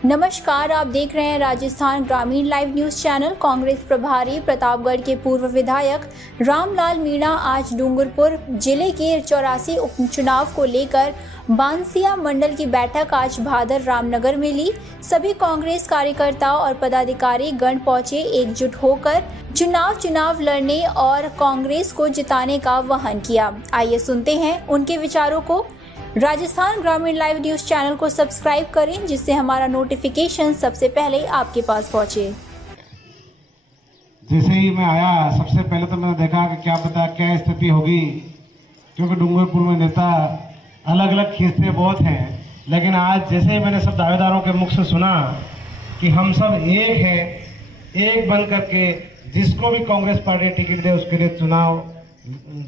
नमस्कार, आप देख रहे हैं राजस्थान ग्रामीण लाइव न्यूज चैनल। कांग्रेस प्रभारी प्रतापगढ़ के पूर्व विधायक रामलाल मीणा आज डूंगरपुर जिले के 84 उपचुनाव को लेकर बांसिया मंडल की बैठक आज भादर रामनगर में ली। सभी कांग्रेस कार्यकर्ता और पदाधिकारी गण पहुंचे एकजुट होकर चुनाव लड़ने और कांग्रेस को जिताने का वहन किया। आइए सुनते हैं उनके विचारों को। राजस्थान ग्रामीण लाइव न्यूज चैनल को सब्सक्राइब करें, जिससे हमारा नोटिफिकेशन सबसे पहले आपके पास पहुंचे। जैसे ही मैं आया, सबसे पहले तो मैंने देखा कि क्या पता क्या स्थिति होगी, क्योंकि डूंगरपुर में नेता अलग अलग खींचते बहुत हैं। लेकिन आज जैसे ही मैंने सब दावेदारों के मुख से सुना कि हम सब एक हैं, एक बन करके जिसको भी कांग्रेस पार्टी टिकट दे उसके लिए चुनाव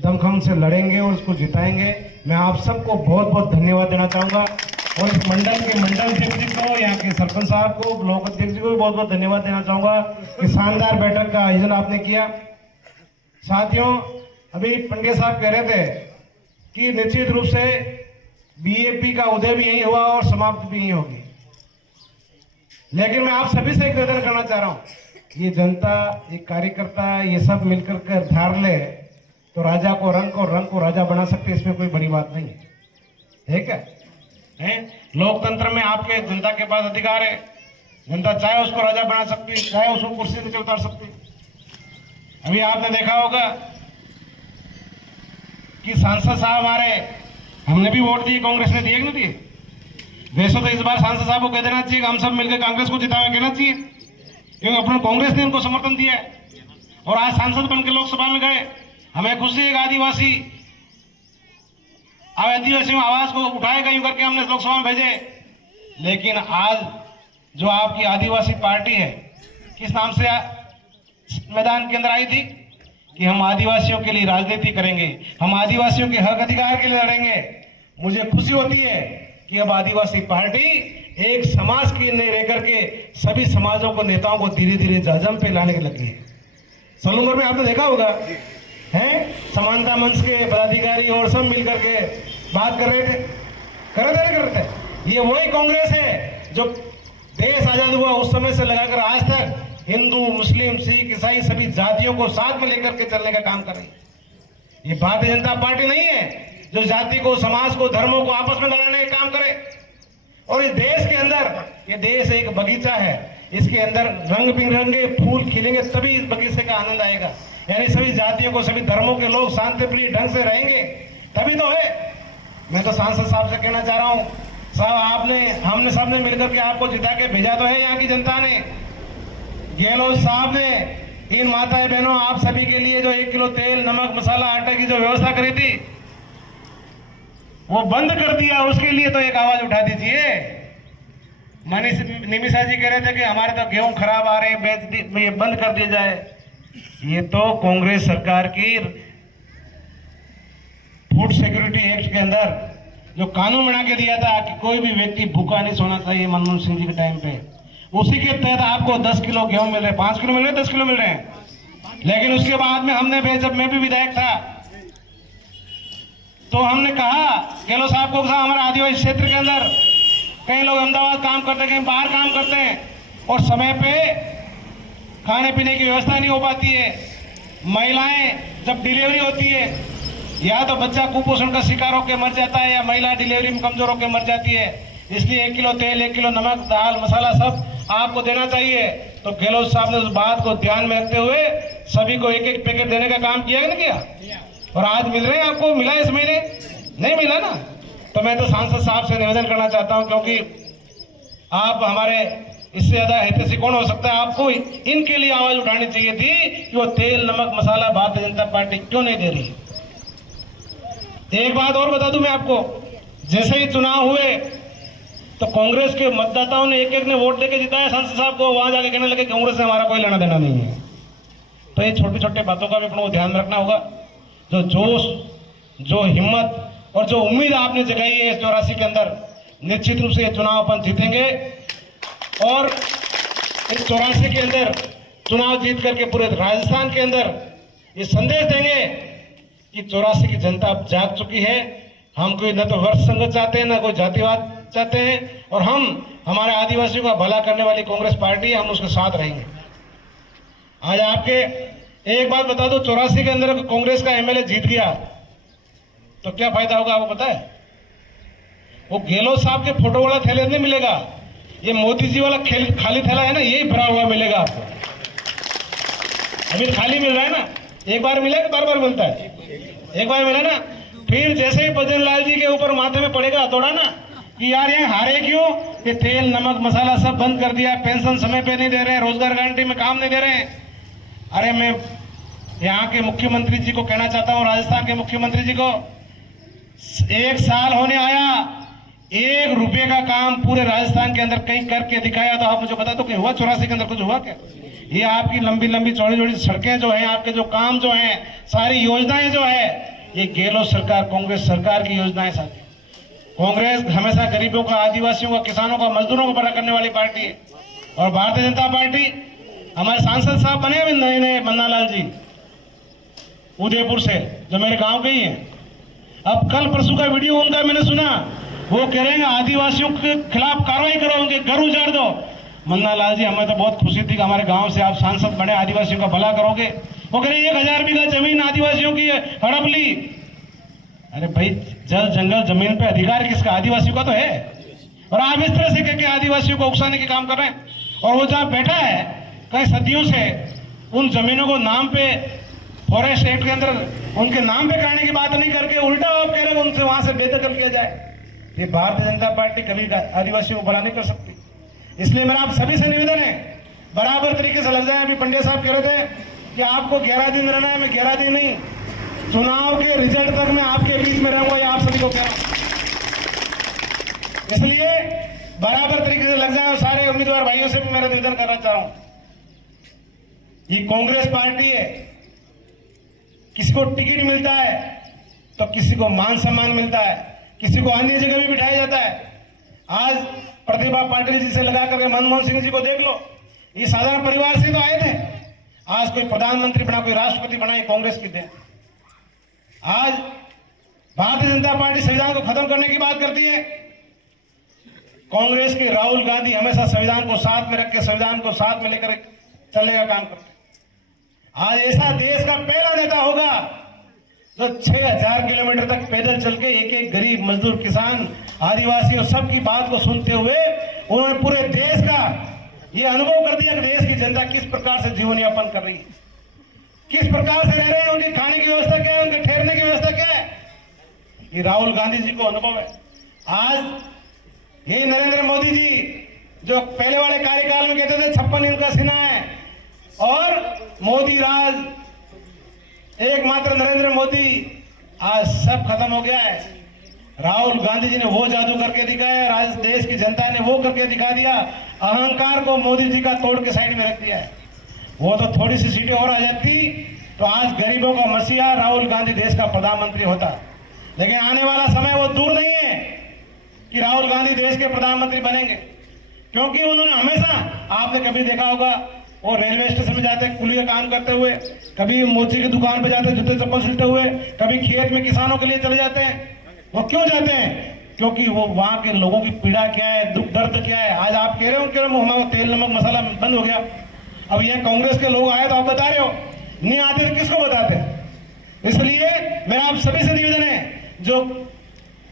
दमखम से लड़ेंगे और उसको जिताएंगे। मैं आप सबको बहुत बहुत धन्यवाद देना चाहूँगा और इस मंडल के मंडल अध्यक्ष जी को, यहाँ के सरपंच साहब को, ब्लॉक अध्यक्ष जी को भी बहुत बहुत धन्यवाद देना चाहूँगा कि शानदार बैठक का आयोजन आपने किया। साथियों, अभी पंडित साहब कह रहे थे कि निश्चित रूप से बीएपी का उदय भी यही हुआ और समाप्ति भी यही होगी, लेकिन मैं आप सभी से एक निवेदन करना चाह रहा हूँ, ये जनता, ये कार्यकर्ता, ये सब मिलकर के ध्यान ले तो राजा को रंग और रंग को राजा बना सकते, इसमें कोई बड़ी बात नहीं है। ठीक है? लोकतंत्र में आपके जनता के पास अधिकार है। जनता चाहे उसको राजा बना सकती, चाहे उसको कुर्सी नीचे उतार सकती। अभी आपने देखा होगा कि सांसद साहब हमारे, हमने भी वोट दिए, कांग्रेस ने दिए नहीं दिए। वैसे तो इस बार सांसद साहब को कह देना चाहिए कि हम सब मिलकर कांग्रेस को जितावे, कहना चाहिए, क्योंकि अपने कांग्रेस ने उनको समर्थन दिया है। और आज सांसद बन के लोकसभा में गए, हमें खुशी है। आदिवासियों आवाज को उठाएगा यूं करके हमने लोकसभा में भेजे। लेकिन आज जो आपकी आदिवासी पार्टी है, किस नाम से मैदान के अंदर आई थी कि हम आदिवासियों के लिए राजनीति करेंगे, हम आदिवासियों के हक अधिकार के लिए लड़ेंगे। मुझे खुशी होती है कि अब आदिवासी पार्टी एक समाज की नहीं रह करके सभी समाजों को, नेताओं को धीरे धीरे जजम पे लाने के लगी है। सलूंगर में आपने देखा होगा हैं, समानता मंच के पदाधिकारी और सब मिलकर के बात कर रहे थे, कर रहे थे। ये वही कांग्रेस है जो देश आजाद हुआ उस समय से लगाकर आज तक हिंदू, मुस्लिम, सिख, ईसाई सभी जातियों को साथ में लेकर के चलने का काम कर रही है। ये भारतीय जनता पार्टी नहीं है जो जाति को, समाज को, धर्मों को आपस में लड़ाने का काम करे। और इस देश के अंदर, ये देश एक बगीचा है, इसके अंदर रंग बिरंगे फूल खिलेंगे तभी इस बगीचे का आनंद आएगा। यानी सभी जातियों को, सभी धर्मों के लोग शांतिप्रिय ढंग से रहेंगे तभी तो है। मैं तो सांसद साहब से कहना चाह रहा हूं, साहब हमने सबने मिलकर के आपको जिता के भेजा तो है यहाँ की जनता ने। गहलोत साहब ने इन माताएं बहनों आप सभी के लिए जो 1 किलो तेल, नमक, मसाला, आटा की जो व्यवस्था करी थी वो बंद कर दिया, उसके लिए तो एक आवाज उठा दीजिए। निमिषा जी कह रहे थे कि हमारे तो गेहूं खराब आ रहे हैं, बंद कर दिया जाए। ये तो कांग्रेस सरकार की फूड सिक्योरिटी एक्ट के अंदर जो कानून बना के दिया था कि कोई भी व्यक्ति भूखा नहीं सोना चाहिए, मनमोहन सिंह जी के टाइम पे, उसी के तहत आपको 10 किलो गेहूं मिल रहे, 5 किलो मिल रहे, 10 किलो मिल रहे हैं। लेकिन उसके बाद में हमने, जब मैं भी विधायक था तो हमने कहा गहलोत साहब को, हमारे आदिवासी क्षेत्र के अंदर कई लोग अहमदाबाद काम करते हैं, कहीं बाहर काम करते हैं और समय पे खाने पीने की व्यवस्था नहीं हो पाती है। महिलाएं जब डिलीवरी होती है, या तो बच्चा कुपोषण का शिकार होकर मर जाता है या महिला डिलीवरी में कमजोर होकर मर जाती है। इसलिए 1 किलो तेल, 1 किलो नमक, दाल, मसाला सब आपको देना चाहिए। तो गहलोत साहब ने उस बात को ध्यान में रखते हुए सभी को 1-1 पैकेट देने का काम किया नहीं किया? और आज मिल रहे हैं आपको, मिला इस महीने? नहीं मिला ना। तो मैं तो सांसद साहब से निवेदन करना चाहता हूं, क्योंकि आप हमारे, इससे ज्यादा हितैषी कौन हो सकता है, आपको इनके लिए आवाज उठानी चाहिए थी कि वो तेल, नमक, मसाला भारतीय जनता पार्टी क्यों नहीं दे रही। एक बात और बता दूं मैं आपको, जैसे ही चुनाव हुए तो कांग्रेस के मतदाताओं ने एक ने वोट देके जिताया सांसद साहब को, वहां जाके कहने लगे कांग्रेस से हमारा कोई लेना देना नहीं है। तो ये छोटी छोटी बातों का भी अपने को ध्यान रखना होगा। जो जोश, जो हिम्मत और जो उम्मीद आपने जगाई है इस 84 के अंदर, निश्चित रूप से ये चुनाव अपन जीतेंगे और इस 84 के अंदर चुनाव जीत करके पूरे राजस्थान के अंदर ये संदेश देंगे कि 84 की जनता अब जाग चुकी है। हम कोई न तो वर्ष संघर्ष चाहते हैं, न कोई जातिवाद चाहते हैं और हम हमारे आदिवासियों का भला करने वाली कांग्रेस पार्टी है, हम उसके साथ रहेंगे। आज आपके एक बात बता दो, 84 के अंदर कांग्रेस का एमएलए जीत गया तो क्या फायदा होगा आपको पता है? वो गहलोत साहब के फोटो वाला थैले नहीं मिलेगा, ये मोदी जी वाला खाली थैला है ना, यही भरा हुआ मिलेगा आपको। अभी खाली मिल रहा है ना, एक बार मिला कि बार बार मिलता है? एक बार मिला ना, फिर जैसे ही भजन लाल जी के ऊपर माथे में पड़ेगा थोड़ा ना कि यार ये हारे क्यों, ये तेल नमक मसाला सब बंद कर दिया, पेंशन समय पे नहीं दे रहे हैं, रोजगार गारंटी में काम नहीं दे रहे हैं। अरे मैं यहाँ के मुख्यमंत्री जी को कहना चाहता हूँ, राजस्थान के मुख्यमंत्री जी को, 1 साल होने आया, 1 रुपये का काम पूरे राजस्थान के अंदर कहीं करके दिखाया तो आप मुझे बता दो कि हुआ? 84 के अंदर कुछ हुआ क्या? ये आपकी लंबी लंबी चौड़ी चौड़ी सड़कें जो हैं, आपके जो काम जो हैं, सारी योजनाएं जो है, ये गहलोत सरकार कांग्रेस सरकार की योजनाएं साथी। कांग्रेस हमेशा गरीबों का, आदिवासियों का, किसानों का, मजदूरों को बड़ा करने वाली पार्टी है। और भारतीय जनता पार्टी, हमारे सांसद साहब बने अभी नए नए, मन्ना लाल जी उदयपुर से, जो मेरे गांव के ही हैं। अब कल परसों का वीडियो उनका मैंने सुना, वो कह रहे हैं आदिवासियों के खिलाफ कार्रवाई करो, उनके घर उजाड़ दो। मन्ना लाल जी, हमें तो बहुत खुशी थी कि हमारे गांव से आप सांसद बने, आदिवासियों का भला करोगे। वो कह रहे 1000 बीघा जमीन आदिवासियों की हड़प ली। अरे भाई, जल जंगल जमीन पे अधिकार किसका? आदिवासियों का तो है। और आप इस तरह से कहकर आदिवासियों को उकसाने के काम कर रहे हैं। और वो जहाँ बैठा है कई सदियों से, उन जमीनों को नाम पे फॉरेस्ट एक्ट के अंदर उनके नाम पे करने की बात नहीं करके उल्टा आप कह रहे हैं उनसे वहां से बेदखल किया जाए। ये भारतीय जनता पार्टी कभी आदिवासियों को भला नहीं कर सकती। इसलिए मेरा आप सभी से निवेदन है, बराबर तरीके से लग जाए। अभी पंडिया साहब कह रहे थे कि आपको 11 दिन रहना है, मैं 11 दिन नहीं, चुनाव के रिजल्ट तक मैं आपके बीच में रहूंगा, ये आप सभी को कह रहा हूं। इसलिए बराबर तरीके से लग जाए। सारे उम्मीदवार भाइयों से भी मेरा निवेदन करना चाह रहा हूं, ये कांग्रेस पार्टी है, किसी को टिकट मिलता है तो किसी को मान सम्मान मिलता है, किसी को अन्य जगह भी बिठाया जाता है। आज प्रतिभा पाटिल जी से लगा करके मनमोहन सिंह जी को देख लो, ये साधारण परिवार से तो आए थे, आज कोई प्रधानमंत्री बना, कोई राष्ट्रपति बना, ये कांग्रेस की देन। आज भारतीय जनता पार्टी संविधान को खत्म करने की बात करती है, कांग्रेस के राहुल गांधी हमेशा संविधान को साथ में रख के, संविधान को साथ में लेकर चलने का काम करते हैं। आज ऐसा देश का पहला नेता होगा जो 6000 किलोमीटर तक पैदल चल के एक एक गरीब, मजदूर, किसान, आदिवासियों सबकी बात को सुनते हुए उन्होंने पूरे देश का ये अनुभव कर दिया कि देश की जनता किस प्रकार से जीवन यापन कर रही है, किस प्रकार से रह रहे हैं, उनके खाने की व्यवस्था क्या है, उनके ठहरने की व्यवस्था क्या है, ये राहुल गांधी जी को अनुभव है। आज यही नरेंद्र मोदी जी जो पहले वाले कार्यकाल में कहते थे 56 इनका सीना है, और मोदी राज एकमात्र नरेंद्र मोदी, आज सब खत्म हो गया है। राहुल गांधी जी ने वो जादू करके दिखाया, आज देश की जनता ने वो करके दिखा दिया। अहंकार को मोदी जी का तोड़ के साइड में रख दिया है। वो तो थोड़ी सी सीटें और आ जाती तो आज गरीबों का मसीहा राहुल गांधी देश का प्रधानमंत्री होता। लेकिन आने वाला समय वो दूर नहीं है कि राहुल गांधी देश के प्रधानमंत्री बनेंगे, क्योंकि उन्होंने हमेशा, आपने कभी देखा होगा, वो रेलवे स्टेशन में जाते कुली का काम करते हुए, कभी मोची की दुकान पे जाते जूते चप्पल सिलते हुए, कभी खेत में किसानों के लिए चले जाते हैं। वो क्यों जाते हैं? क्योंकि वो वहां के लोगों की पीड़ा क्या है, दुख दर्द क्या है। आज आप कह रहे हो कि हमारा तेल नमक मसाला बंद हो गया, अब ये कांग्रेस के लोग आए तो आप बता रहे हो, नहीं आते तो किसको बताते? इसलिए मेरा आप सभी से निवेदन है, जो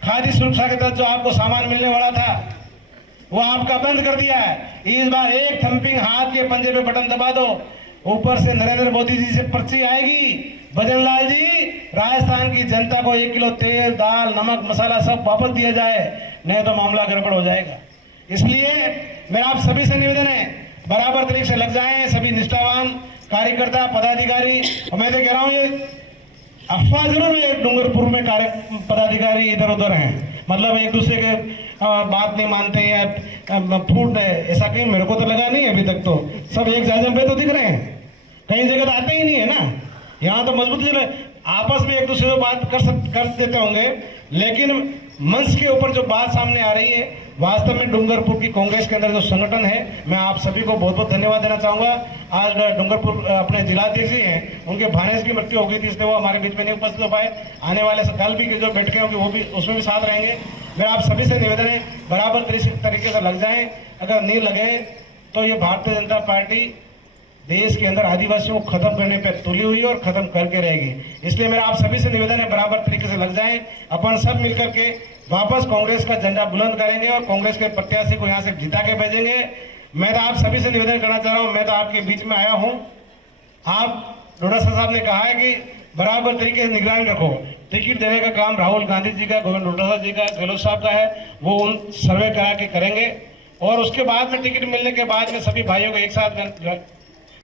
खादी सुरक्षा के तहत जो आपको सामान मिलने वाला था वो आपका बंद कर दिया है। इस बार एक थंपिंग हाथ के पंजे पे बटन दबा दो, ऊपर से नरेंद्र मोदी जी से पर्ची आएगी, भजन लाल जी, राजस्थान की जनता को 1 किलो तेल, दाल, नमक, मसाला सब वापस दिया जाए, नहीं तो मामला गड़बड़ हो जाएगा। इसलिए मेरा आप सभी से निवेदन है, बराबर तरीके से लग जाएं सभी निष्ठावान कार्यकर्ता, पदाधिकारी। और मैं तो कह रहा हूँ, ये अफवाह जरूर है डूंगरपुर में पदाधिकारी इधर उधर हैं, मतलब एक दूसरे के बात नहीं मानते या फूट है, ऐसा कहीं मेरे को तो लगा नहीं अभी तक। तो सब एक जायजा पे तो दिख रहे हैं, कहीं जगह तो आते ही नहीं है ना। यहाँ तो मजबूती से आपस में एक दूसरे से बात कर देते होंगे, लेकिन मंच के ऊपर जो बात सामने आ रही है, वास्तव में डूंगरपुर की कांग्रेस के अंदर जो संगठन है, मैं आप सभी को बहुत बहुत धन्यवाद देना चाहूंगा। आज डूंगरपुर अपने जिलाध्यक्ष जी हैं, उनके भानेज की मृत्यु हो गई थी, इसलिए वो हमारे बीच में नहीं उपस्थित हो पाए। आने वाले कल भी जो बैठकें होंगी वो भी उसमें भी साथ रहेंगे। मेरा आप सभी से निवेदन है, बराबर तरीके से लग जाएं। अगर नहीं लगे तो ये भारतीय जनता पार्टी देश के अंदर आदिवासियों को खत्म करने पर तुली हुई है और खत्म करके रहेगी। इसलिए मेरा आप सभी से निवेदन है, बराबर तरीके से लग जाएं। अपन सब मिलकर के वापस कांग्रेस का झंडा बुलंद करेंगे और कांग्रेस के प्रत्याशी को यहाँ से जिता के भेजेंगे। मैं तो आप सभी से निवेदन करना चाह रहा हूँ, मैं तो आपके बीच में आया हूँ। आप डोडासरा साहब ने कहा है कि बराबर तरीके से निगरानी रखो। टिकट देने का काम राहुल गांधी जी का, गोविंद डोडासरा जी का, गहलोत साहब का है, वो उन सर्वे करा के करेंगे और उसके बाद में टिकट मिलने के बाद में सभी भाइयों को एक साथ